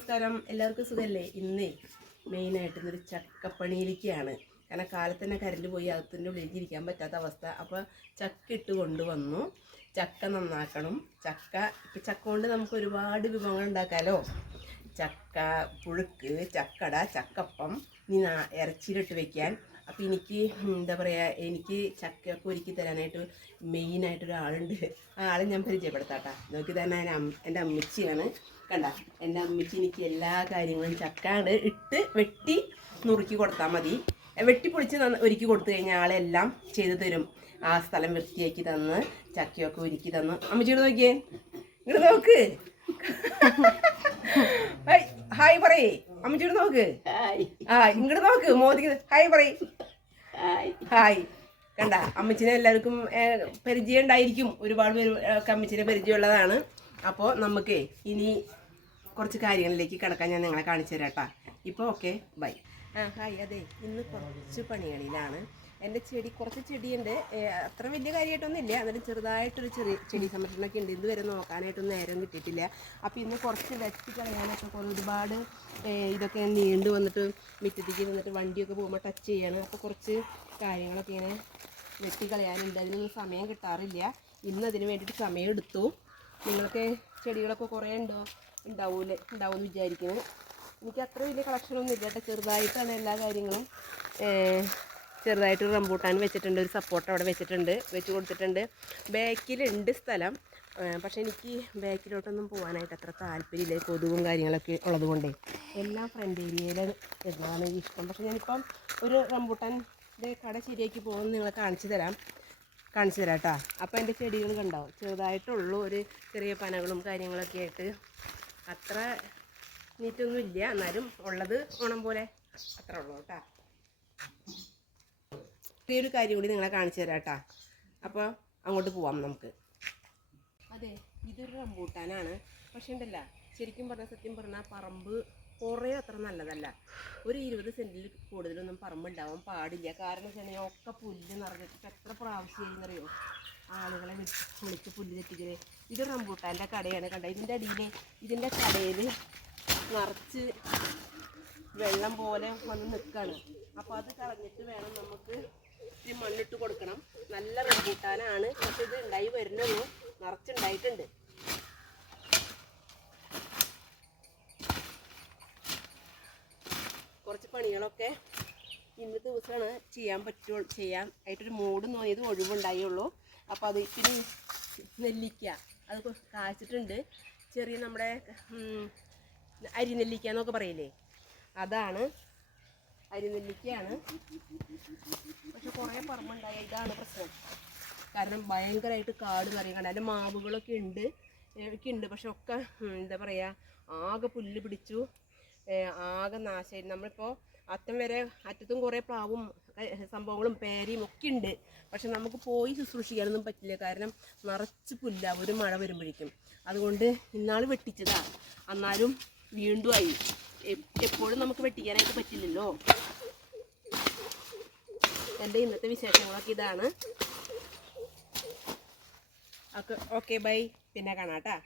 നമസ്കാരം, എല്ലാവർക്കും സുഖമല്ലേ? ഇന്നേ മെയിനായിട്ട് ഇന്നൊരു ചക്കപ്പണിയിലേക്കാണ്. കാരണം കാലത്ത് തന്നെ കറണ്ട് പോയി അകത്തിൻ്റെ ഉള്ളിലേക്ക് ഇരിക്കാൻ പറ്റാത്ത അവസ്ഥ. അപ്പോൾ ചക്ക ഇട്ട് കൊണ്ടുവന്നു. ചക്ക നന്നാക്കണം. ചക്ക കൊണ്ട് നമുക്ക് ഒരുപാട് വിഭവങ്ങൾ ഉണ്ടാക്കാമല്ലോ. ചക്ക പുഴുക്ക്, ചക്കട, ചക്കപ്പം, ഇനി ഇറച്ചിയിലിട്ട് വെക്കാൻ. അപ്പോൾ എനിക്ക് എന്താ പറയുക, എനിക്ക് ചക്കയൊക്കെ ഒരുക്കി തരാനായിട്ട് മെയിനായിട്ടൊരാളുണ്ട്. ആ ആളെ ഞാൻ പരിചയപ്പെടുത്താട്ടാ. നോക്കി തന്നെ എൻ്റെ അമ്മച്ചിയാണ്. കണ്ട, എൻ്റെ അമ്മച്ചി എനിക്ക് എല്ലാ കാര്യങ്ങളും ചക്ക ഇട്ട് വെട്ടി നുറുക്കി കൊടുത്താൽ മതി. വെട്ടിപ്പൊളിച്ച് ഒരുക്കി കൊടുത്തു കഴിഞ്ഞാൽ ആളെല്ലാം ചെയ്തു തരും. ആ സ്ഥലം വൃത്തിയാക്കി തന്ന് ചക്കയൊക്കെ ഒരുക്കി തന്നു. അമ്മച്ചിയോട് നോക്കിയേ, ഇങ്ങോട്ട് നോക്ക്. ഹായ് പറയേ അമ്മച്ചിയോട് നോക്ക്. ഇങ്ങോട്ട് നോക്ക്, മോദിക്ക് ഹായ് പറയ്. ഹായ്. കണ്ട, അമ്മച്ചിനെ എല്ലാവർക്കും പരിചയം ഉണ്ടായിരിക്കും. ഒരുപാട് പേര് അമ്മച്ചിനെ പരിചയമുള്ളതാണ്. അപ്പോൾ നമുക്ക് ഇനി കുറച്ച് കാര്യങ്ങളിലേക്ക് കിടക്കാൻ ഞാൻ നിങ്ങളെ കാണിച്ചു തരാം കേട്ടോ. ഇപ്പോൾ ഓക്കെ, ബൈ. ഹായ്. അതെ, ഇന്ന് കുറച്ച് പണികളിലാണ്. എൻ്റെ കുറച്ച് ചെടിയുണ്ട്. അത്ര വലിയ കാര്യമായിട്ടൊന്നും ഇല്ല. അതിന് ചെറുതായിട്ടൊരു ചെടി സംരക്ഷണമൊക്കെ ഉണ്ട്. ഇതുവരെ നോക്കാനായിട്ടൊന്നും നേരം കിട്ടിയിട്ടില്ല. അപ്പോൾ ഇന്ന് കുറച്ച് വെട്ടി കളയാനൊക്കെ ഒരുപാട് ഇതൊക്കെ നീണ്ടു വന്നിട്ട് മുറ്റത്തേക്ക് വന്നിട്ട് വണ്ടിയൊക്കെ പോകുമ്പോൾ ടച്ച് ചെയ്യാണ്. അപ്പോൾ കുറച്ച് കാര്യങ്ങളൊക്കെ ഇങ്ങനെ വെട്ടി കളയാനുണ്ട്. അതിനൊന്നും സമയം കിട്ടാറില്ല. ഇന്ന് അതിന് വേണ്ടിയിട്ട് സമയം എടുത്തു. നിങ്ങൾക്ക് ചെടികളൊക്കെ കുറേ ഉണ്ടാവുമെന്ന് വിചാരിക്കുന്നു. എനിക്ക് അത്ര വലിയ കളക്ഷനൊന്നും ഇല്ല കേട്ടോ. ചെറുതായിട്ടാണ് എല്ലാ കാര്യങ്ങളും. ചെറുതായിട്ട് റംബൂട്ടാൻ വെച്ചിട്ടുണ്ട്, ഒരു സപ്പോർട്ട് അവിടെ വെച്ച് കൊടുത്തിട്ടുണ്ട്. ബാക്കിലുണ്ട് സ്ഥലം. പക്ഷേ എനിക്ക് ബാക്കിലോട്ടൊന്നും പോകാനായിട്ട് അത്ര താല്പര്യമില്ല. കൊതുകും കാര്യങ്ങളൊക്കെ ഉള്ളത് കൊണ്ടേ എല്ലാം ഫ്രണ്ട് ഏരിയയിൽ ഇടുന്നതാണ് ഇഷ്ടം. പക്ഷേ ഞാനിപ്പം ഒരു റംബൂട്ടാൻ്റെ കട ശരിയാക്കി പോകുമെന്ന് നിങ്ങളെ കാണിച്ചു തരാം കേട്ടോ. അപ്പോൾ എൻ്റെ ചെടികൾ കണ്ടാവും. ചെറുതായിട്ടുള്ളൂ, ഒരു ചെറിയ പനകളും കാര്യങ്ങളൊക്കെ ആയിട്ട്. അത്ര നീറ്റൊന്നും ഇല്ല, എന്നാലും ഉള്ളത് ഓണം പോലെ അത്ര ഉള്ളൂ കേട്ടോ. ഒരു കാര്യം കൂടി നിങ്ങളെ കാണിച്ചു തരാം കേട്ടോ. അപ്പോൾ അങ്ങോട്ട് പോവാം നമുക്ക്. അതെ, ഇതൊരു റംബൂട്ടാനാണ്. പക്ഷേ ഉണ്ടല്ല, സത്യം പറഞ്ഞാൽ പറമ്പ് കുറേ അത്ര നല്ലതല്ല. ഒരു 20 സെൻറ്റിൽ കൂടുതലൊന്നും പറമ്പ് ഉണ്ടാവാൻ പാടില്ല. കാരണം വെച്ചാൽ ഒക്കെ പുല്ല് നിറഞ്ഞിട്ട് എത്ര പ്രാവശ്യമായിരുന്നറിയോ ആളുകളെ വിളിച്ച് പുല്ല് തെറ്റിക്കല്. ഇത് റംബൂട്ടാൻ്റെ കടയാണ്. കണ്ട, ഇതിൻ്റെ കടയിൽ നിറച്ച് വെള്ളം പോലെ വന്ന് നിൽക്കുകയാണ്. അപ്പോൾ അത് കളഞ്ഞിട്ട് വേണം നമുക്ക് ഈ മണ്ണിട്ട് കൊടുക്കണം. നല്ല റംബൂട്ടാനാണ്. പക്ഷെ ഇത് ഉണ്ടായി വരുന്നുള്ളൂ, നിറച്ചുണ്ടായിട്ടുണ്ട്. കുറച്ച് പണികളൊക്കെ ഇന്നത്തെ ദിവസമാണ് ചെയ്യാൻ ആയിട്ടൊരു മൂഡ് തോന്നിയത്, ഒഴിവുണ്ടായുള്ളൂ. അപ്പോൾ അത് പിന്നെ നെല്ലിക്ക അത് കായ്ച്ചിട്ടുണ്ട്. ചെറിയ നമ്മുടെ അരിനെല്ലിക്ക എന്നൊക്കെ പറയില്ലേ, അതാണ്. അരിനെല്ലിക്കയാണ്. പക്ഷെ കുറേ പറമ്പുണ്ടായ ഇതാണ് പ്രശ്നം. കാരണം ഭയങ്കരമായിട്ട് കാട് കറിയുന്നുണ്ട്. അതിൻ്റെ മാവുകളൊക്കെ ഉണ്ട്. പക്ഷെ ഒക്കെ എന്താ പറയുക, ആകെ പുല്ല് പിടിച്ചു, ആകെ നാശമായി. നമ്മളിപ്പോൾ അറ്റത്തും കുറേ പ്ലാവും സംഭവങ്ങളും പേരയും ഒക്കെ ഉണ്ട്. പക്ഷെ നമുക്ക് പോയി ശുശ്രൂഷിക്കാനൊന്നും പറ്റില്ല. കാരണം നിറച്ച് പുല്ല ഒരു മഴ വരുമ്പോഴേക്കും. അതുകൊണ്ട് ഇന്നാൾ വെട്ടിച്ചതാ, എന്നാലും വീണ്ടും ആയി. എപ്പോഴും നമുക്ക് വെട്ടിക്കാനായിട്ട് പറ്റില്ലല്ലോ. എൻ്റെ ഇന്നത്തെ വിശേഷങ്ങളൊക്കെ ഇതാണ്. ഓക്കെ ബൈ, പിന്നെ കാണാം കേട്ടോ.